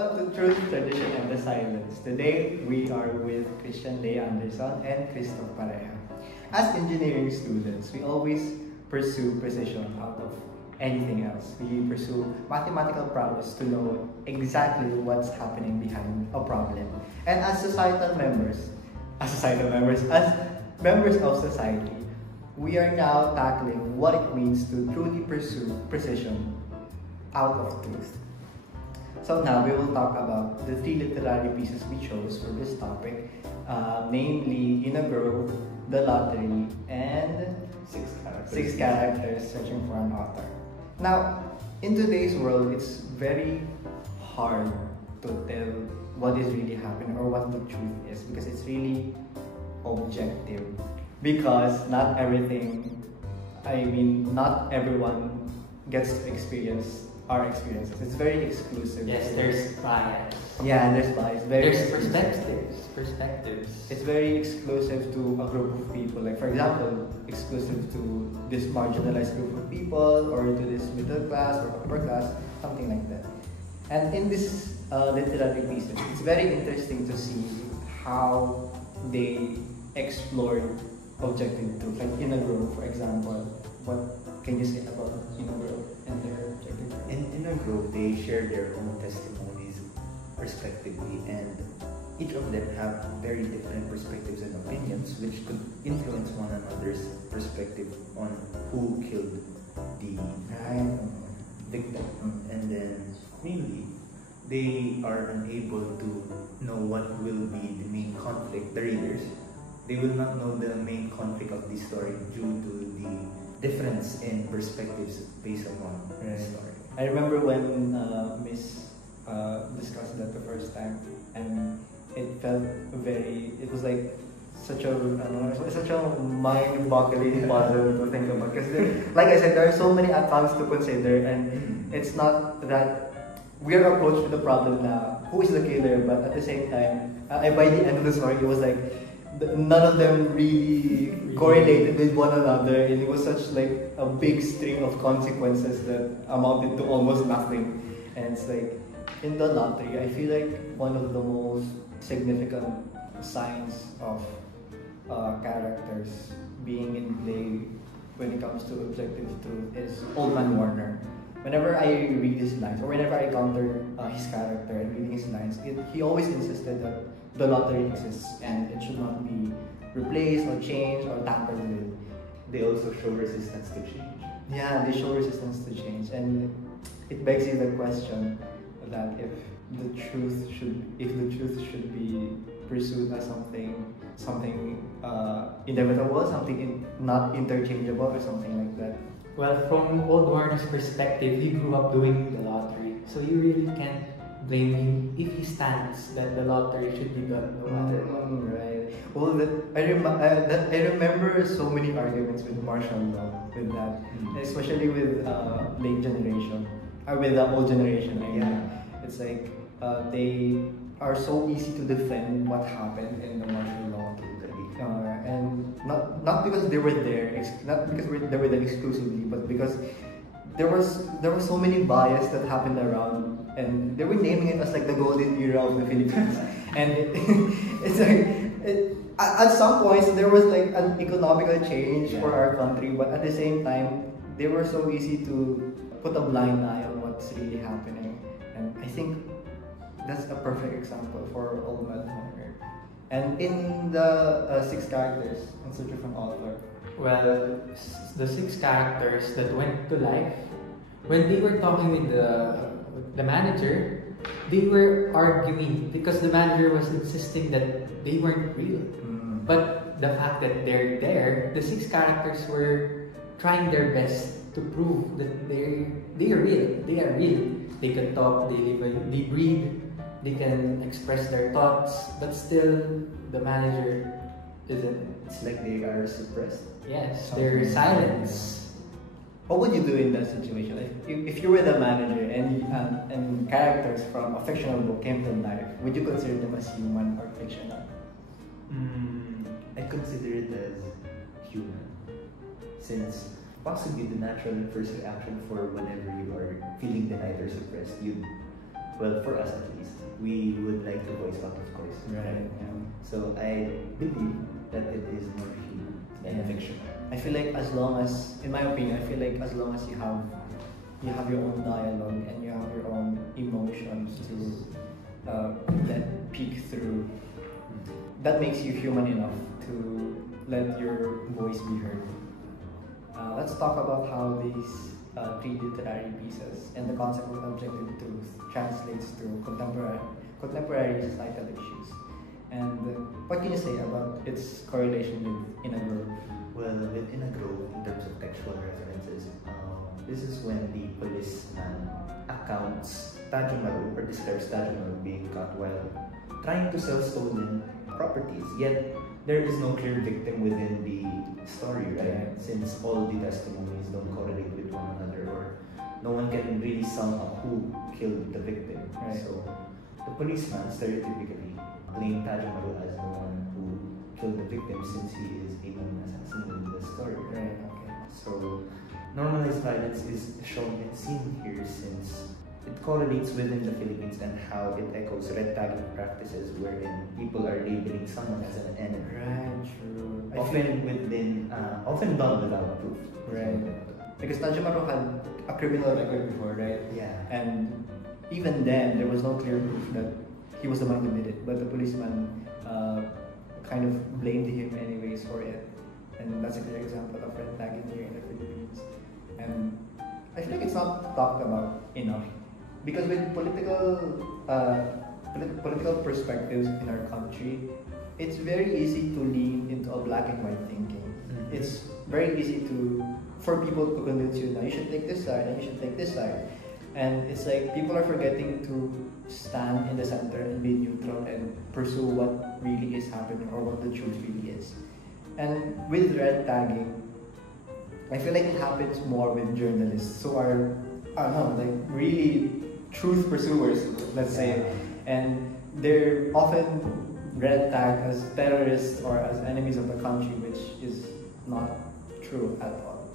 welcome to Truth, Tradition, and the Silence. Today, we are with Christian Lea Anderson and Christoph Pareja. As engineering students, we always pursue precision out of anything else. We pursue mathematical prowess to know exactly what's happening behind a problem. And as members of society, we are now tackling what it means to truly pursue precision out of truth. So now we will talk about the three literary pieces we chose for this topic, namely In a Grove, The Lottery, and Six Characters Searching for an Author. Now, in today's world, it's very hard to tell what is really happening or what the truth is because it's really objective. Because not everyone gets to experience our experiences. It's very exclusive. Yes, there's bias. Yeah, there's bias. There's perspectives. It's very exclusive to a group of people. Like, for example, exclusive to this marginalized group of people or to this middle class or upper class, something like that. And in this literary pieces, it's very interesting to see how they explore objective truth. Like In a Grove, for example. What can you say about In a Grove and their objective truth? In a group, they share their own testimonies respectively, and each of them have very different perspectives and opinions, which could influence one another's perspective on who killed the victim. And then, mainly, they are unable to know what will be the main conflict. The readers, they will not know the main conflict of the story due to the difference in perspectives based upon the story. I remember when Miss discussed that the first time, and it was like such a mind-boggling puzzle to think about. Because, like I said, there are so many accounts to consider, and it's not that we are approached with the problem now, who is the killer, but at the same time, by the end of the story, it was like none of them really correlated with one another, and it was such like a big string of consequences that amounted to almost nothing. And it's like, in The Lottery, I feel like one of the most significant signs of characters being in play when it comes to objective truth is Old Man Warner. Whenever I read his lines, or whenever I encounter his character and reading his lines, he always insisted that the lottery exists and it should not be replaced or changed or tampered with. They also show resistance to change. Yeah, they show resistance to change, and it begs you the question that if the truth should be pursued as something inevitable, something not interchangeable, or something like that. Well, from Old Warner's perspective, he grew up doing the lottery, so you really can't blame him if he stands that the lottery should be done no matter what. Right. Well, I remember so many arguments with martial law with that, especially with late generation, or with the old generation. It's like they are so easy to defend what happened in the martial law. And not because they were there, not because they were there exclusively, but because there was so many bias that happened around, and they were naming it as like the golden era of the Philippines. And it's like at some points there was like an economical change for our country, but at the same time they were so easy to put a blind eye on what's really happening. And I think that's a perfect example for Old Man Warner. And in the Six Characters in Search for an Author, well, the six characters that went to life, when they were talking with the manager, they were arguing because the manager was insisting that they weren't real. But the fact that they're there, the six characters were trying their best to prove that they are real. They are real. They can talk, they breathe, they can express their thoughts, but still the manager isn't. It's like they are suppressed. Yes, their silence. What would you do in that situation? If you were the manager and characters from a fictional book came to life, would you consider them as human or fictional? I consider it as human, since possibly the natural first reaction for whenever you are feeling denied or suppressed, you'd Well, for us at least, we would like to voice out, of course. Right. So I believe that it is more human than fiction. I feel like as long as, in my opinion, I feel like as long as you have your own dialogue and you have your own emotions to let peek through, that makes you human enough to let your voice be heard. Let's talk about how these three literary pieces and the concept of objective truth translates to contemporary societal issues. And what can you say about its correlation with In a Grove? Well, within a grove, in terms of textual references, this is when the policeman accounts Tajumaru or describes Tajumaru being caught while trying to sell stolen properties. Yet there is no clear victim within the story, right? Since all the testimonies don't correlate with one another, or no one can really sum up who killed the victim. Right. So the policeman stereotypically blamed Tajumaru as the one who killed the victim, since he is a known assassin in the story. Right, okay. So normalized violence is shown and seen here, since it correlates within the Philippines and how it echoes red tagging practices wherein people are labeling someone as an enemy. Right, true. Often done without proof. Right. Because Tajumaru had a criminal record before, right? Yeah. And even then, there was no clear proof that he was the one who did it. But the policeman kind of blamed him anyways for it. And that's a clear example of red tagging here in the Philippines. And I feel like it's not talked about enough. Because with political perspectives in our country, it's very easy to lean into a black and white thinking. Mm-hmm. It's very easy for people to convince you that you should take this side and you should take this side. And it's like people are forgetting to stand in the center and be neutral and pursue what really is happening or what the truth really is. And with red tagging, I feel like it happens more with journalists who are, I don't know, like really truth pursuers, let's say, and they're often red tagged as terrorists or as enemies of the country, which is not true at all.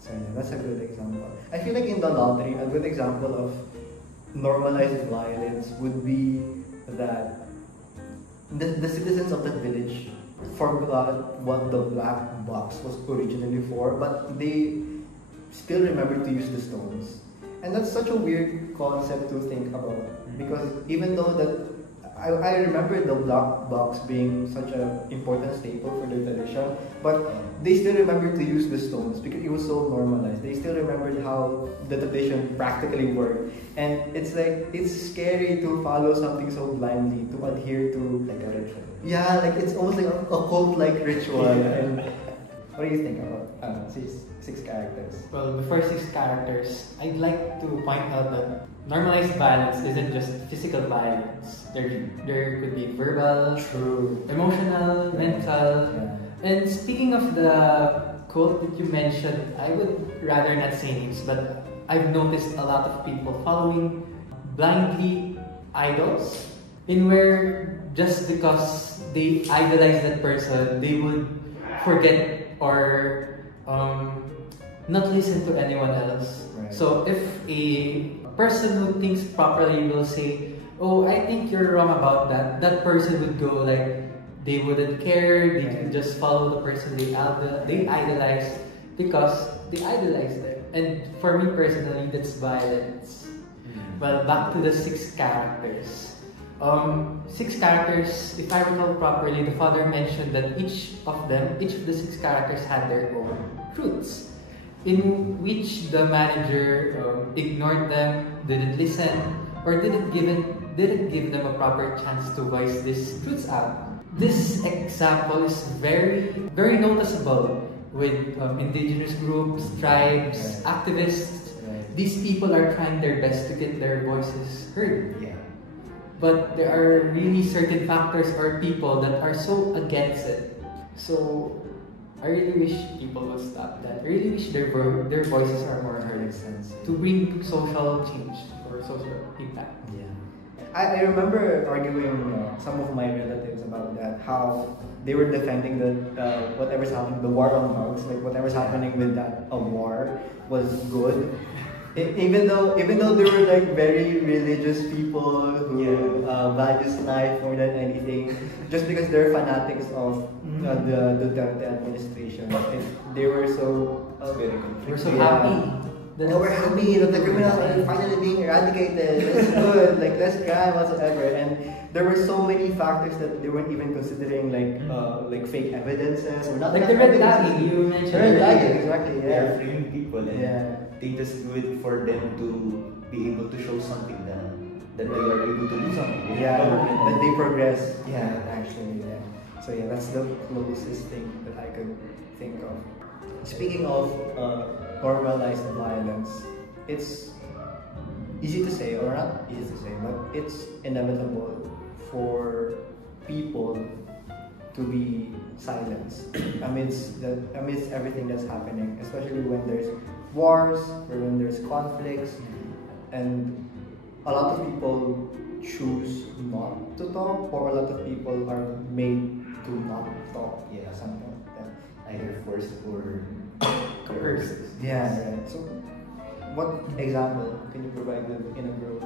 So yeah, that's a good example. I feel like in the lottery, a good example of normalized violence would be that the citizens of that village forgot what the black box was originally for, but they still remember to use the stones. And that's such a weird concept to think about, because even though that I remember the black box being such an important staple for their tradition, but they still remember to use the stones because it was so normalized. They still remembered how the tradition practically worked. And it's like, it's scary to follow something so blindly, to adhere to Like a ritual. yeah, like it's almost like a cult-like ritual. And what do you think about six characters? Well, before six characters, I'd like to point out that normalized violence isn't just physical violence. There could be verbal, True. emotional, mental. Yeah. And speaking of the quote that you mentioned, I would rather not say names, but I've noticed a lot of people following blindly idols, in where just because they idolize that person, they would forget or not listen to anyone else. Right. So if a person who thinks properly will say, "Oh, I think you're wrong about that," that person would go like, they wouldn't care, they Right. would just follow the person they idolize because they idolize them. And for me personally, that's violence. Well, back to the six characters. Six characters, if I recall properly, the father mentioned that each of the six characters had their own truths, in which the manager ignored them, didn't listen, or didn't give them a proper chance to voice these truths out. This example is very, very noticeable with indigenous groups, tribes, activists. Right. These people are trying their best to get their voices heard. Yeah. But there are really certain factors or people that are so against it. So I really wish people would stop that. I really wish their voices are more heard Makes sense. to bring social change or social impact. Yeah. I remember arguing some of my relatives about that, how they were defending that whatever's happening, the war on drugs, like whatever's happening with that war was good. Even though they were like very religious people who values life more than anything, just because they're fanatics of the Duterte administration, they were so Very We're confusing. so Yeah. happy. they were happy that the criminals are finally being eradicated. It's good, like less crime whatsoever. And there were so many factors that they weren't even considering, like fake evidences or not Like enough the red evidences. tagging you mentioned. Red tagging, earlier. exactly. They're Yeah. framing people and Yeah. they just do it for them to be able to show something that they are able to do something. Yeah, Government. that they progress. Yeah. Actually, yeah. So yeah, that's the closest thing that I could think of. Speaking of normalized violence, it's easy to say, or not easy to say, but it's inevitable for people to be silenced amidst everything that's happening, especially when there's wars or when there's conflicts, and a lot of people choose not to talk, or a lot of people are made to not talk. Yeah. Something like that. Either forced or Coerced. Yeah, right. So, what example can you provide with In a Grove?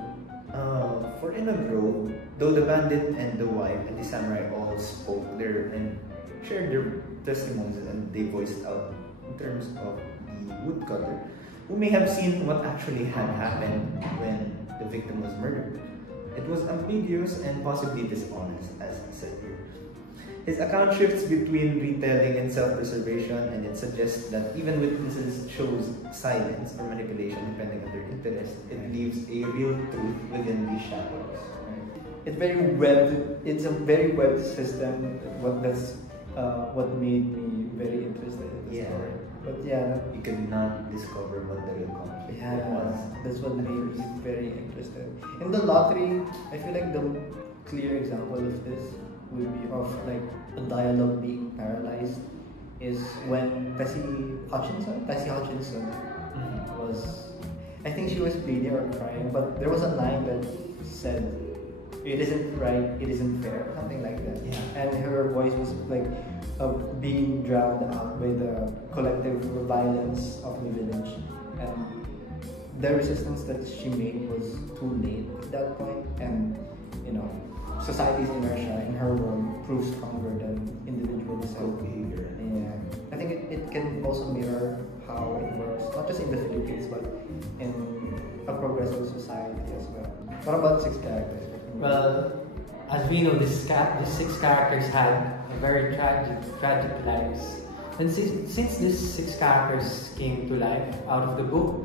For In a Grove, though the bandit and the wife and the samurai all spoke there and shared their testimonies and they voiced out in terms of the woodcutter, who may have seen what actually had happened when the victim was murdered. It was ambiguous and possibly dishonest, as said here. His account shifts between retelling and self-preservation, and it suggests that even witnesses chose silence or manipulation depending on their interest, it leaves a real truth within these shadows. It's a very webbed system. What made me very interested in the Yeah. story. But yeah, You could not discover what the real conflict was. that's what made me very interested. In the lottery, I feel like the clear example of this would be of like a dialogue being paralyzed is when Tessie Hutchinson was, I think she was pleading or crying, but there was a line that said, "It isn't right, it isn't fair," something like that. Yeah. And her voice was like being drowned out by the collective violence of the village, and the resistance that she made was too late at that point, and society's inertia in her world proves stronger than individualism. Behavior. Yeah, I think it can also mirror how it works, not just in the Philippines, but in a progressive society as well. What about six characters? Well, as we know, the six characters had a very tragic lives. And since these six characters came to life out of the book,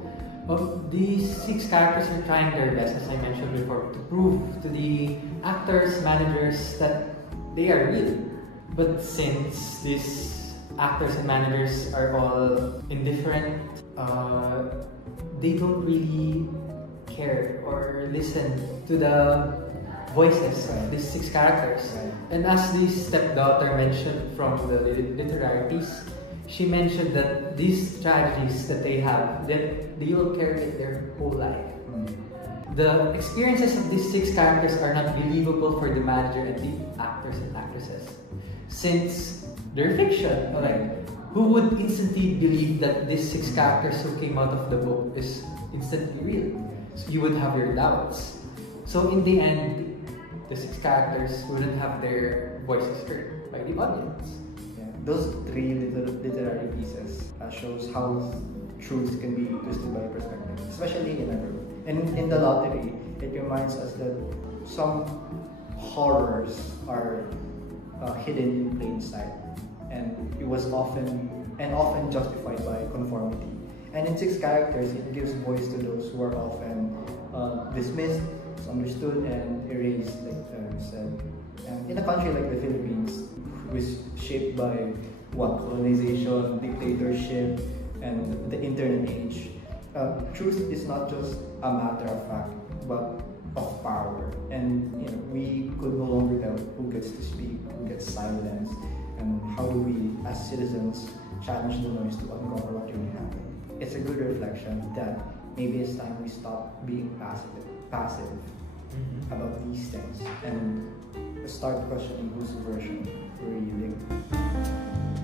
these six characters are trying their best, as I mentioned before, to prove to the actors, managers that they are real. But since these actors and managers are all indifferent, they don't really care or listen to the voices of these six characters. Right. And as the stepdaughter mentioned from the literary piece, she mentioned that these tragedies that they have, that they will carry it their whole life. The experiences of these six characters are not believable for the manager and the actors and actresses, since they're fiction. Like, who would instantly believe that these six characters who came out of the book is instantly real? So you would have your doubts. So in the end, the six characters wouldn't have their voices heard by the audience. Yeah. Those three literary pieces shows how truth can be twisted by perspective, especially in a group. And in the lottery, it reminds us that some horrors are hidden in plain sight, and it was often justified by conformity. And in six characters, it gives voice to those who are often dismissed, misunderstood, and erased, like you said. And in a country like the Philippines, which is shaped by colonization, dictatorship, and the internet age, truth is not just a matter of fact, but of power. And we could no longer tell who gets to speak, who gets silenced, and how do we, as citizens, challenge the noise to uncover what really happened. It's a good reflection that maybe it's time we stop being passive about these things and start questioning whose version we're reading.